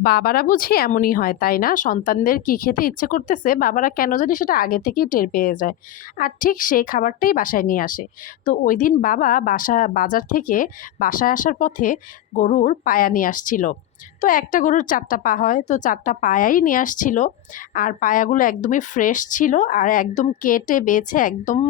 বাবারা বুঝি এমনই হয়, তাই না? সন্তানদের কি খেতে ইচ্ছে করতেছে, বাবারা কেন জানি সেটা আগে থেকেই টের পেয়ে যায়। আর ঠিক সেই খাবারটাই বাসায় নিয়ে আসে। তো ওই দিন বাবা বাসা, বাজার থেকে বাসায় আসার পথে গরুর পায়া নিয়ে আসছিল। তো একটা গরুর চারটা পা হয়, তো চারটা পায়াই নিয়ে আসছিল। আর পায়াগুলো একদমই ফ্রেশ ছিল আর একদম কেটে বেছে একদম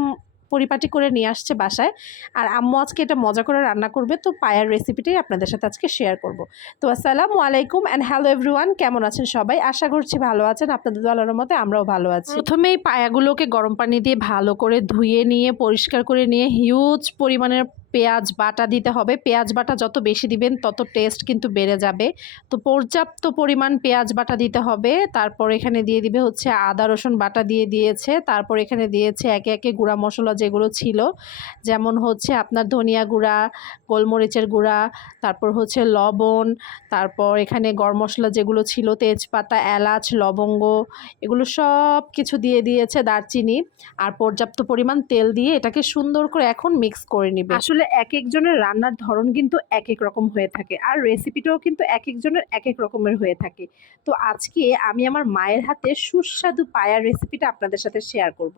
পরিপাটি করে নিয়ে আসছে বাসায়। আর আম্মু আজকে এটা মজা করে রান্না করবে, তো পায়ার রেসিপিটাই আপনাদের সাথে আজকে শেয়ার করব। তো আসসালামু আলাইকুম অ্যান্ড হ্যালো এভরিওয়ান কেমন আছেন সবাই? আশা করছি ভালো আছেন, আপনাদের দলের মতে আমরাও ভালো আছি। প্রথমেই পায়াগুলোকে গরম পানি দিয়ে ভালো করে ধুয়ে নিয়ে, পরিষ্কার করে নিয়ে হিউজ পরিমাণের পেঁয়াজ বাটা দিতে হবে। পেঁয়াজ বাটা যত বেশি দিবেন, তত টেস্ট কিন্তু বেড়ে যাবে। তো পর্যাপ্ত পরিমাণ পেঁয়াজ বাটা দিতে হবে। তারপর এখানে দিয়ে দিবে হচ্ছে আদা, রসুন বাটা দিয়ে দিয়েছে। তারপর এখানে দিয়েছে একে একে গুঁড়া মশলা যেগুলো ছিল। যেমন হচ্ছে আপনার ধনিয়া গুঁড়া, গোলমরিচের গুঁড়া, তারপর হচ্ছে লবণ, তারপর এখানে গরম মশলা যেগুলো ছিল, তেজপাতা, এলাচ, লবঙ্গ, এগুলো সব কিছু দিয়ে দিয়েছে দারচিনি। আর পর্যাপ্ত পরিমাণ তেল দিয়ে এটাকে সুন্দর করে এখন মিক্স করে নিবে। আসলে এক একজনের রান্নার ধরন কিন্তু এক এক রকম হয়ে থাকে। আর রেসিপিটাও কিন্তু এক একজনের এক এক রকমের হয়ে থাকে। তো আজকে আমি আমার মায়ের হাতে সুস্বাদু পায়ার রেসিপিটা আপনাদের সাথে শেয়ার করব।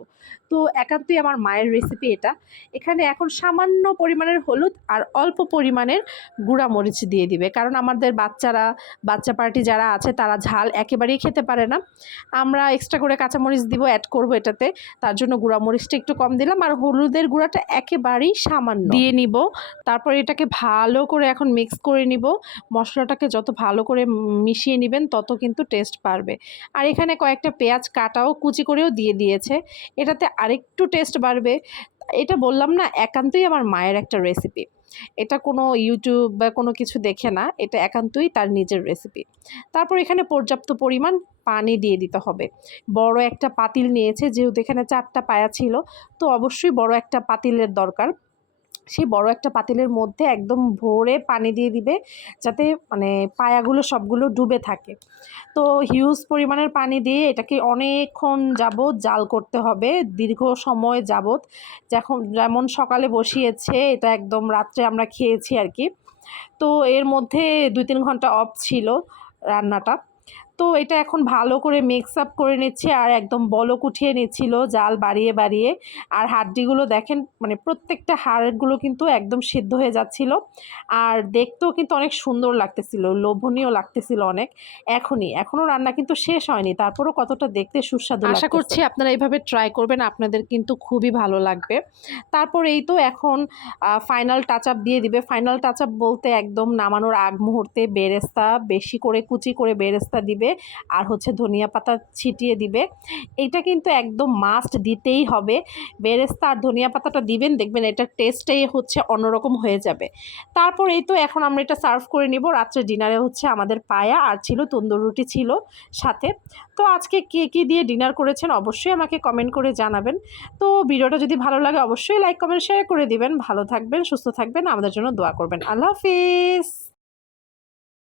তো একান্তই আমার মায়ের রেসিপি এটা। এখানে এখন সামান্য পরিমাণের হলুদ আর অল্প পরিমাণের গুঁড়া মরিচ দিয়ে দিবে। কারণ আমাদের বাচ্চারা, বাচ্চা পার্টি যারা আছে তারা ঝাল একেবারেই খেতে পারে না। আমরা এক্সট্রা করে কাঁচামরিচ দিব অ্যাড করব এটাতে। তার জন্য গুঁড়া মরিচটা একটু কম দিলাম। আর হলুদের গুঁড়াটা একেবারেই সামান্য। দিয়ে নিব। তারপর এটাকে ভালো করে এখন মিক্স করে নিব। মশলাটাকে যত ভালো করে মিশিয়ে নেবেন, তত কিন্তু টেস্ট পারবে আর এখানে কয়েকটা পেঁয়াজ কাটাও কুচি করেও দিয়ে দিয়েছে। এটাতে আরেকটু টেস্ট বাড়বে। এটা বললাম না, একান্তই আমার মায়ের একটা রেসিপি এটা কোনো ইউটিউব বা কোনো কিছু দেখে না, এটা একান্তই তার নিজের রেসিপি তারপর এখানে পর্যাপ্ত পরিমাণ পানি দিয়ে দিতে হবে। বড় একটা পাতিল নিয়েছে, যেহেতু এখানে চারটা পায়া ছিল, তো অবশ্যই বড় একটা পাতিলের দরকার। সেই বড় একটা পাতিলের মধ্যে একদম ভরে পানি দিয়ে দিবে, যাতে মানে পায়াগুলো সবগুলো ডুবে থাকে। তো হিউজ পরিমাণের পানি দিয়ে এটাকে অনেকক্ষণ যাবৎ জাল করতে হবে, দীর্ঘ সময় যাবৎ। যখন যেমন সকালে বসিয়েছে, এটা একদম রাত্রে আমরা খেয়েছি আর কি। তো এর মধ্যে দুই তিন ঘণ্টা অফ ছিল রান্নাটা। তো এটা এখন ভালো করে মিক্স আপ করে নিচ্ছে আর একদম বলক উঠিয়ে নিচ্ছিল জাল বাড়িয়ে বাড়িয়ে। আর হাড্ডিগুলো দেখেন মানে প্রত্যেকটা হাড়গুলো কিন্তু একদম সিদ্ধ হয়ে যাচ্ছিল। আর দেখতেও কিন্তু অনেক সুন্দর লাগতেছিল লোভনীয় লাগতেছিল অনেক। এখনই এখনও রান্না কিন্তু শেষ হয়নি তারপরও কতটা দেখতে সুস্বাদু আশা করছি আপনারা এইভাবে ট্রাই করবেন আপনাদের কিন্তু খুবই ভালো লাগবে। তারপর এই তো এখন ফাইনাল টাচ আপ দিয়ে দিবে। ফাইনাল টাচ আপ বলতে একদম নামানোর আগ মুহূর্তে বেরেস্তা বেশি করে কুচি করে বেরেস্তা দিবে আর হচ্ছে ধনিয়া পাতা ছিটিয়ে দিবে। এটা কিন্তু একদম মাস্ট দিতেই হবে। বেরেস্তা আর ধনিয়া পাতাটা দিবেন, দেখবেন এটার টেস্টটাই হচ্ছে অন্যরকম হয়ে যাবে। তারপর এই তো এখন আমরা এটা সার্ভ করে নিব। রাত্রে ডিনারে হচ্ছে আমাদের পায়া আর ছিল তন্দুর রুটি ছিল সাথে। তো আজকে কে কী দিয়ে ডিনার করেছেন অবশ্যই আমাকে কমেন্ট করে জানাবেন। তো ভিডিওটা যদি ভালো লাগে অবশ্যই লাইক কমেন্ট শেয়ার করে দিবেন। ভালো থাকবেন, সুস্থ থাকবেন। আমাদের জন্য দোয়া করবেন। আল্লাহ হাফিজ!